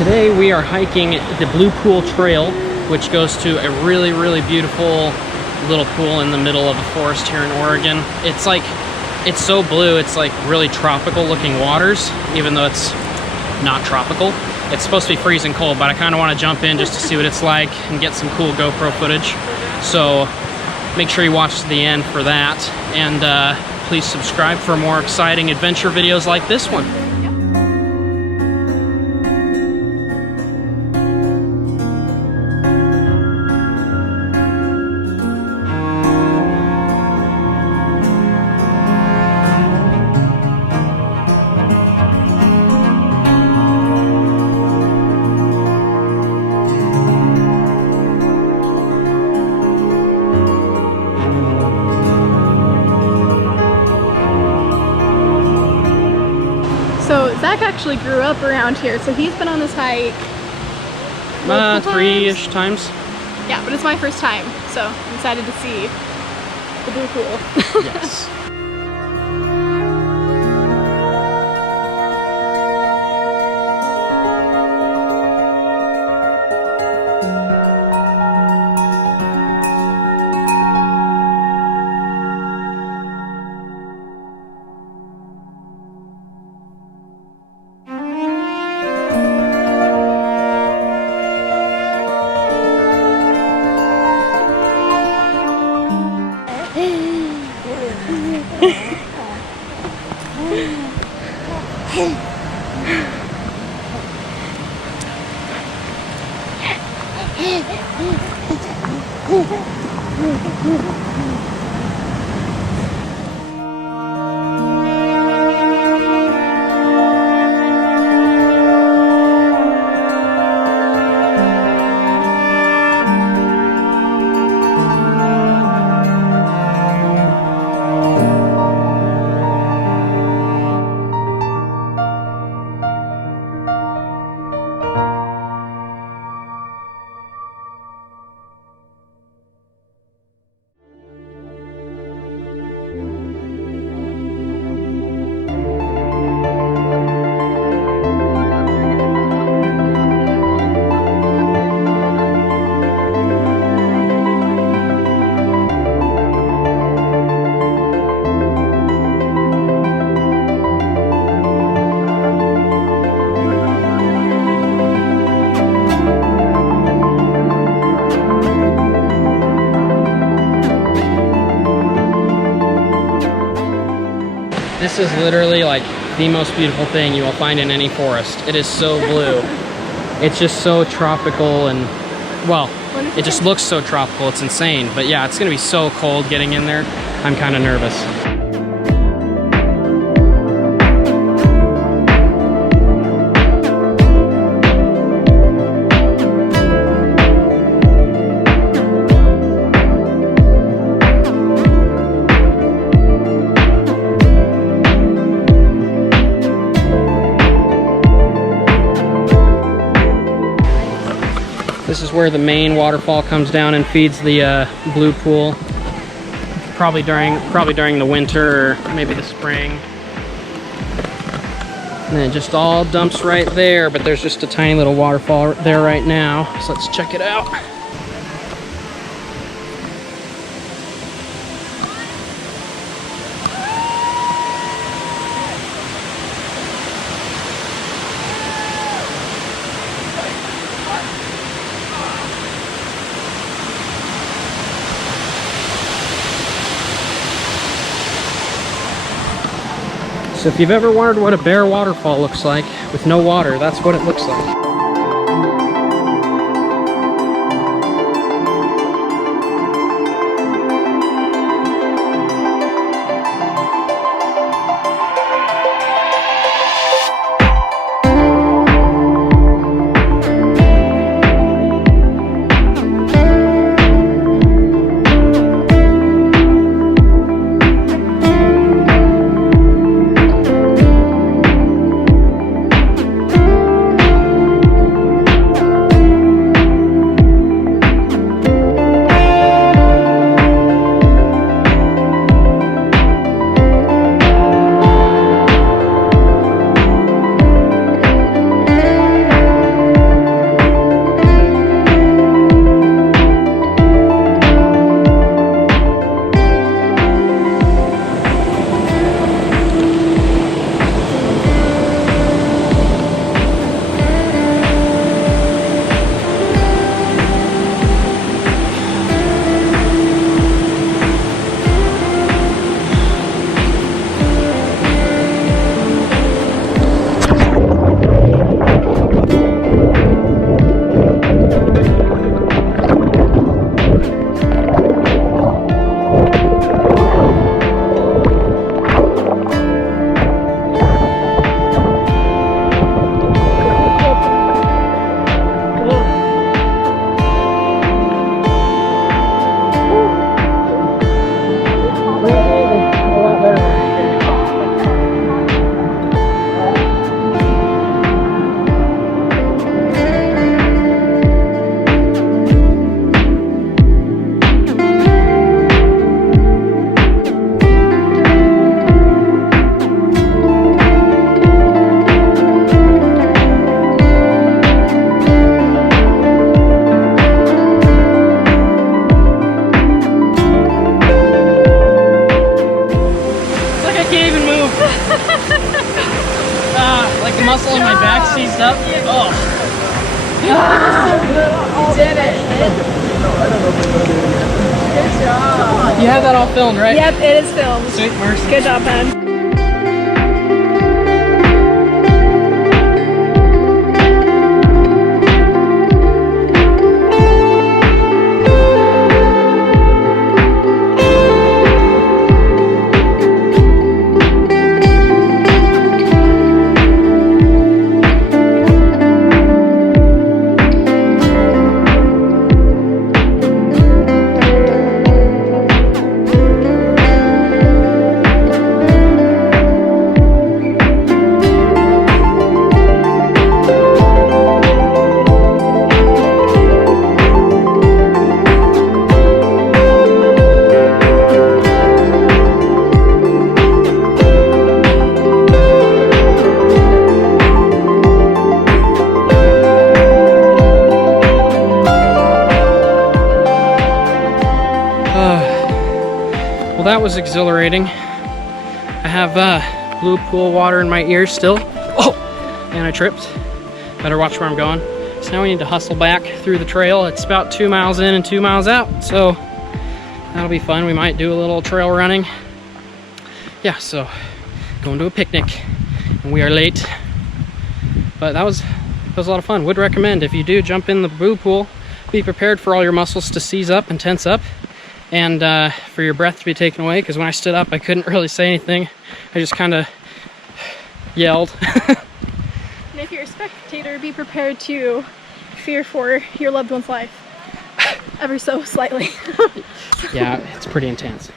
Today we are hiking the Blue Pool Trail, which goes to a really, really beautiful little pool in the middle of a forest here in Oregon. It's like, it's so blue, it's like really tropical looking waters, even though it's not tropical. It's supposed to be freezing cold, but I kind of want to jump in just to see what it's like and get some cool GoPro footage. So make sure you watch to the end for that, and please subscribe for more exciting adventure videos like this one. So Zach actually grew up around here, so he's been on this hike 3-ish times. Yeah, but it's my first time, so I'm excited to see the Blue Pool. Yes. This is literally like the most beautiful thing you will find in any forest. It is so blue. It's just so tropical, and well, it just looks so tropical. It's insane. But yeah, it's gonna be so cold getting in there. I'm kind of nervous. This is where the main waterfall comes down and feeds the Blue Pool. Probably during the winter, or maybe the spring. And then it just all dumps right there, but there's just a tiny little waterfall there right now. So let's check it out. So if you've ever wondered what a bare waterfall looks like with no water, that's what it looks like. pulling my back seats up. Oh. You did it. Good job. You have that all filmed, right? Yep, it is filmed. Sweet mercy. Good job, Ben. Well, that was exhilarating. I have blue pool water in my ears still. Oh, and I tripped. Better watch where I'm going. So now we need to hustle back through the trail. It's about 2 miles in and 2 miles out, so that'll be fun. We might do a little trail running. Yeah, so going to a picnic, and we are late. But that was a lot of fun. Would recommend, if you do jump in the blue pool, be prepared for all your muscles to seize up and tense up, and for your breath to be taken away, because when I stood up I couldn't really say anything. I just kind of yelled. And if you're a spectator, be prepared to fear for your loved one's life ever so slightly. Yeah, it's pretty intense.